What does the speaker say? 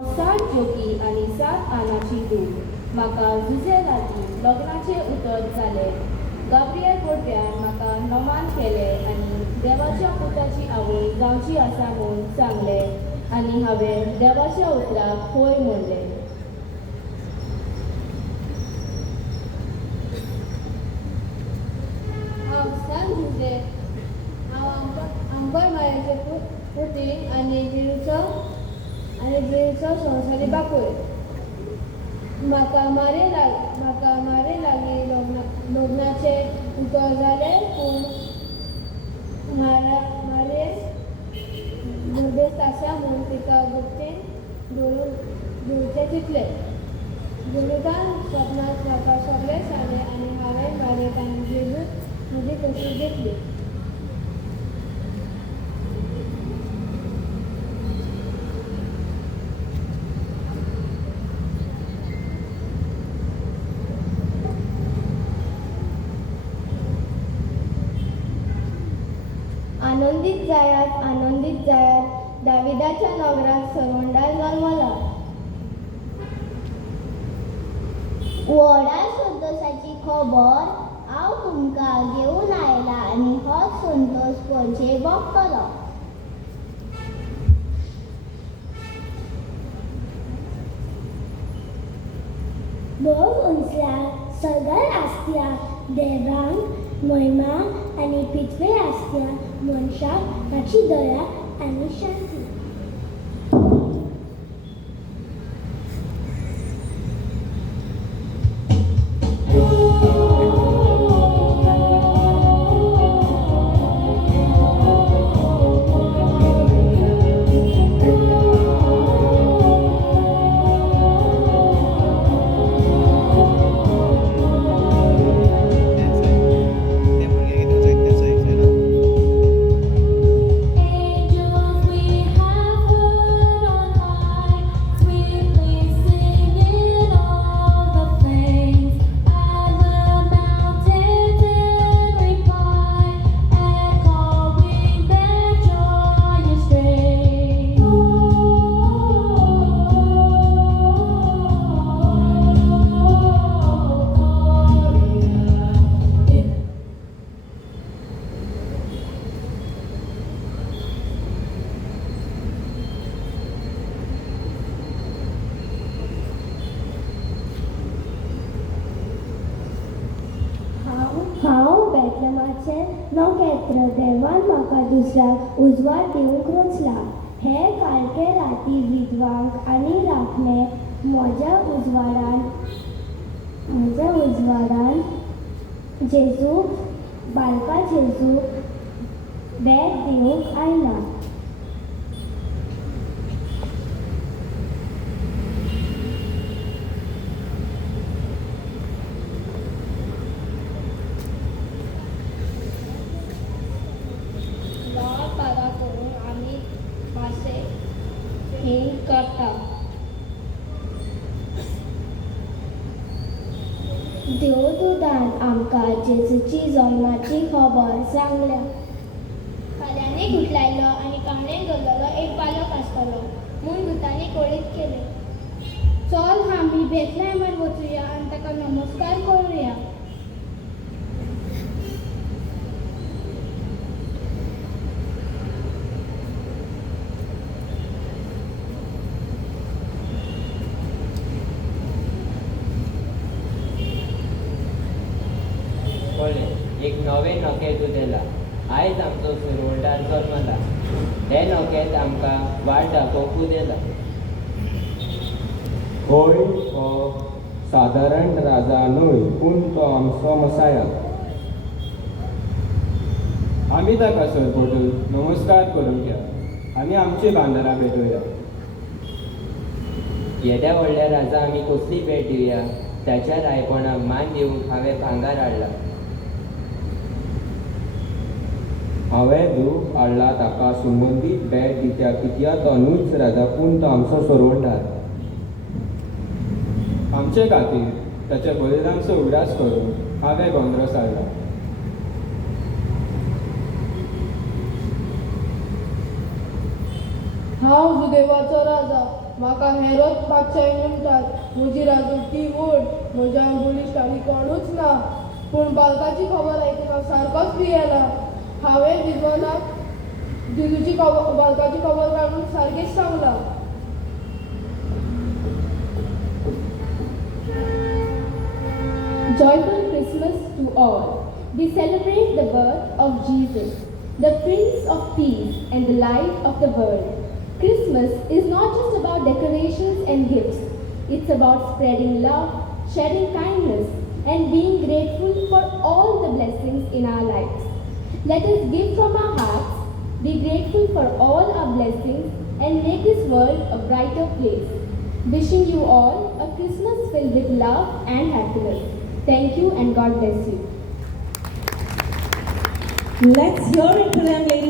सात जोगी आणि सात आनाची दूख म्हाका जुजे लागीं लग्नाचे उतर जाले. गाब्रिएल गोट्यान म्हाका नमान केले आनी देवाच्या पुताची आवय जावची आसा म्हूण सांगले आनी हांवें देवाच्या उतराक होय म्हणलें. हांव सांग जुजे, हांव आंबर मायाचे पुतीक आनी जिणूचो संवसारी बापूय. म्हाका मारे लागीं लग्नाचे उतर जाले पूण मारे गर्भेस्त आसा म्हूण तिका गुप्तेन दवरचें चिंतलें. जिणूकान स्वप्नांत म्हाका सगळें सांगलें आनी हांवें मारेक आनी जिणूक म्हजी कशी घेतली. आनंदीत जायात दाविदाच्या नगरात सरवंडार जल्मला. व्हडा संतोशाची खबर हांव तुमकां घेवन आयला आनी हो संतोश खंयचेय भोगतलो. भोग उंचल्यार सगळ आसत्या देवांक महिमा आनी पितवे आसत्या मनशाक ताची दया आनी शांती. हांव बेतलेमाचें नखेत्र देवान म्हाका दुसऱ्याक उजवाड दिवंक रचला. हे काळके राती विधवांक आनी राखणे म्हज्या उजवाडान जेजू बालका जेजूक भेट दिवंक आयला. करता देवदूतान आमकां जेजूची जल्माची खबर सांगल्या. फाल्यांनी गुठलायलो आनी कामणेन दवरलेलो एक बालक आसतलो म्हूण दुतांनी कळीत केलें. चल आमी बेतलेहमात वचुया आनी ताका नमस्कार करुया. एक नवें नखेत्र उदेला. आयज आमचो सुरवंडार जल्मला. हे नखेत्र आमकां वाट दाखोवंक उदेला. होय, हो सादारण राजा न्हय पूण तो आमचो मसाया. आमी ताका सरपटून नमस्कार करूंक या आनी आमची बांदरां भेटोवया. येद्या व्हडल्या राजा आमी कसली भेट दिवया? त्याच्या रायपणाक मान दिवंक हांवें भांगर हाडला. हांवें दूख हाडला ताका संबंदीत भेट दित्या कित्याक तो न्हूच राजा पूण तो आमचो सरवंडार. आमचे खातीर ताच्या बलिदानाचो उगडास करूंक हांवें गोंदरस हाडला. हांव देवाचो राजा म्हाका हेरोच बादशाह म्हणटात. म्हजी राजवटी व्हड, म्हज्या बोलिश्ट आनी कोणूच ना. पूण बालकाची खबर आयकून हांव सारकोच भियेला. हांवें विद्वानाक जेजूची बालकाची खबर काडून सारकेच सांगलां. Joyful Christmas to all. We celebrate the birth of Jesus, the Prince of Peace and the light of the world. Christmas is not just about decorations and gifts. It's about spreading love, sharing kindness, and being grateful for all the blessings in our lives. Let us give from our hearts, be grateful for all our blessings, and make this world a brighter place. Wishing you all a Christmas filled with love and happiness. Thank you and God bless you. Let's hear it for them, ladies.